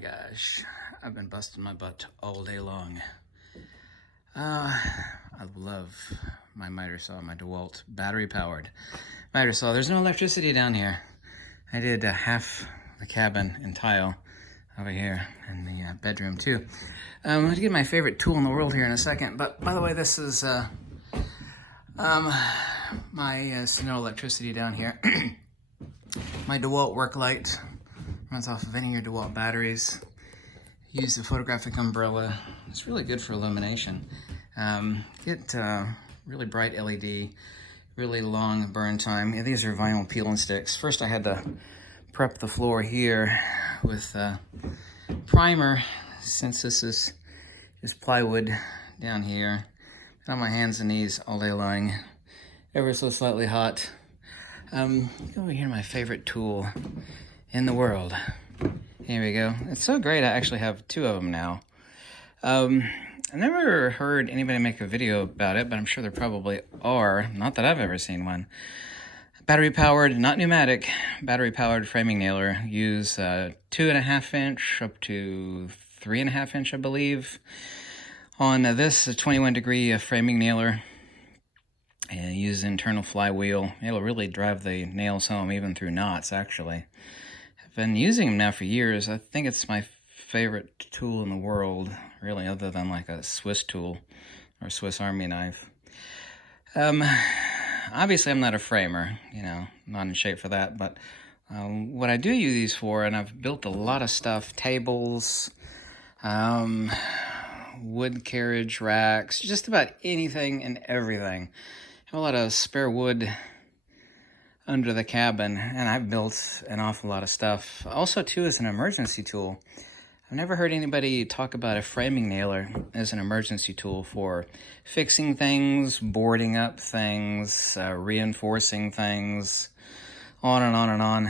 gosh, I've been busting my butt all day long. I love my miter saw, my DeWalt battery-powered miter saw. There's no electricity down here. I did half the cabin in tile over here in the bedroom too. I'm going to get my favorite tool in the world here in a second, but by the way, this is my no electricity down here. My DeWalt work light runs off of any of your DeWalt batteries. Use the photographic umbrella. It's really good for illumination. Get really bright LED, really long burn time. Yeah, these are vinyl peel and sticks. First I had to prep the floor here with primer, since this is just plywood down here. On my hands and knees all day long, ever so slightly hot. Over here, my favorite tool in the world. Here we go. It's so great I actually have two of them now. I never heard anybody make a video about it, but I'm sure there probably are. Not that I've ever seen one. Battery powered, not pneumatic, battery powered framing nailer. Use 2.5 inch up to 3.5 inch, I believe. On this 21 degree framing nailer. And use internal flywheel. It'll really drive the nails home, even through knots, actually. I've been using them now for years. I think it's my favorite tool in the world, really, other than like a Swiss tool or Swiss Army knife. Obviously, I'm not a framer, you know, not in shape for that, but what I do use these for, and I've built a lot of stuff, tables, wood carriage racks, just about anything and everything. I have a lot of spare wood under the cabin, and I've built an awful lot of stuff. Also, too, as an emergency tool. I've never heard anybody talk about a framing nailer as an emergency tool for fixing things, boarding up things, reinforcing things, on and on and on.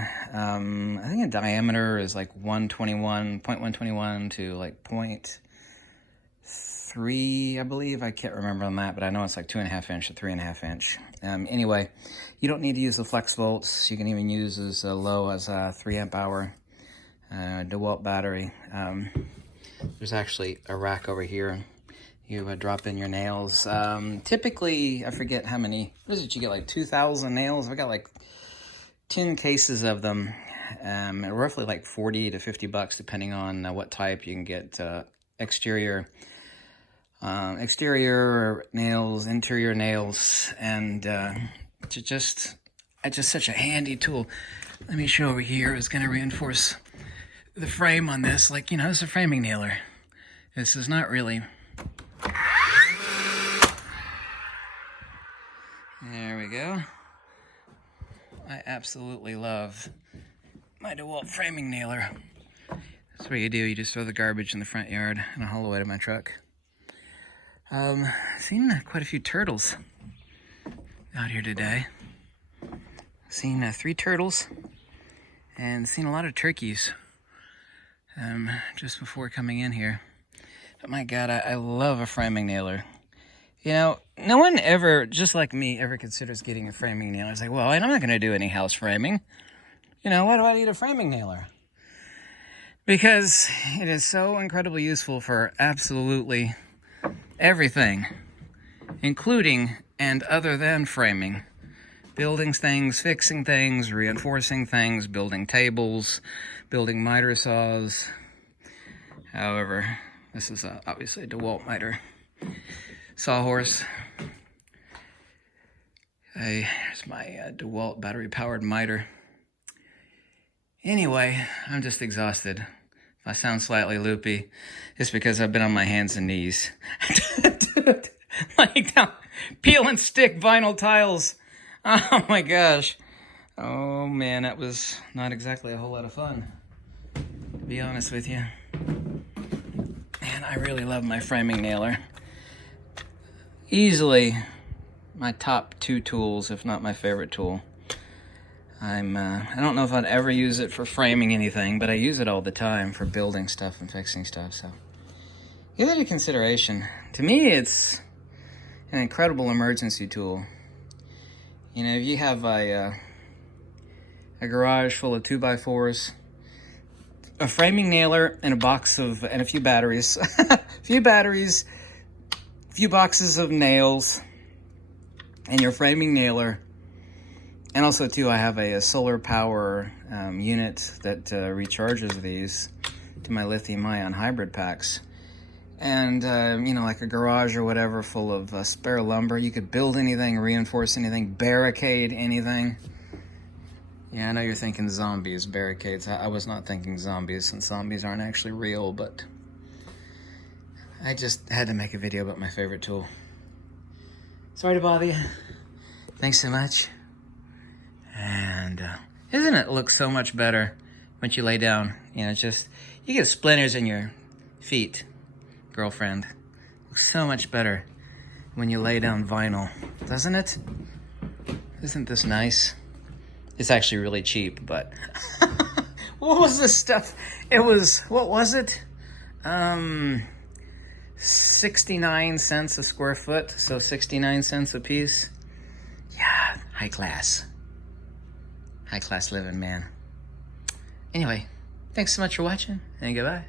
I think a diameter is like 0.121 to like 0.3, I believe. I can't remember on that, but I know it's like 2.5 inch to 3.5 inch. Anyway, you don't need to use the flex volts. You can even use as low as a 3 amp hour DeWalt battery. There's actually a rack over here. You drop in your nails. Typically, I forget how many. What is it? You get like 2,000 nails. I got like 10 cases of them. Roughly like 40 to 50 bucks, depending on what type. You can get exterior nails, interior nails, and it's just such a handy tool. Let me show over here. It's going to reinforce the frame on this. Like, you know, it's a framing nailer. This is not really. There we go. I absolutely love my DeWalt framing nailer. That's what you do. You just throw the garbage in the front yard and I haul away to my truck. Seen quite a few turtles out here today. Seen 3 turtles and seen a lot of turkeys just before coming in here. But my God, I love a framing nailer. You know, no one ever, just like me, ever considers getting a framing nailer. It's like, well, I'm not going to do any house framing. You know, why do I need a framing nailer? Because it is so incredibly useful for absolutely everything, including and other than framing. Building things, fixing things, reinforcing things, building tables, building miter saws. However, this is obviously a DeWalt miter sawhorse. Here's my DeWalt battery-powered miter. Anyway, I'm just exhausted. If I sound slightly loopy, it's because I've been on my hands and knees. Like down, peel and stick vinyl tiles. Oh my gosh. Oh man, that was not exactly a whole lot of fun, to be honest with you. Man, I really love my framing nailer. Easily my top 2 tools, if not my favorite tool. I don't know if I'd ever use it for framing anything, but I use it all the time for building stuff and fixing stuff, so give it a consideration. To me, it's an incredible emergency tool. You know, if you have a garage full of 2x4s, a framing nailer and a box of, and a few batteries, a few boxes of nails, and your framing nailer. And also too, I have a solar power unit that recharges these to my lithium-ion hybrid packs. And, you know, like a garage or whatever full of spare lumber. You could build anything, reinforce anything, barricade anything. Yeah, I know you're thinking zombies, barricades. I was not thinking zombies, since zombies aren't actually real, but I just had to make a video about my favorite tool. Sorry to bother you. Thanks so much. And isn't it look so much better once you lay down? You know, just, you get splinters in your feet, girlfriend. Looks so much better when you lay down vinyl, doesn't it? Isn't this nice? It's actually really cheap, but what was this stuff? It was, what was it? 69 cents a square foot, so 69 cents a piece. Yeah, high class. High class living, man. Anyway, thanks so much for watching, and goodbye.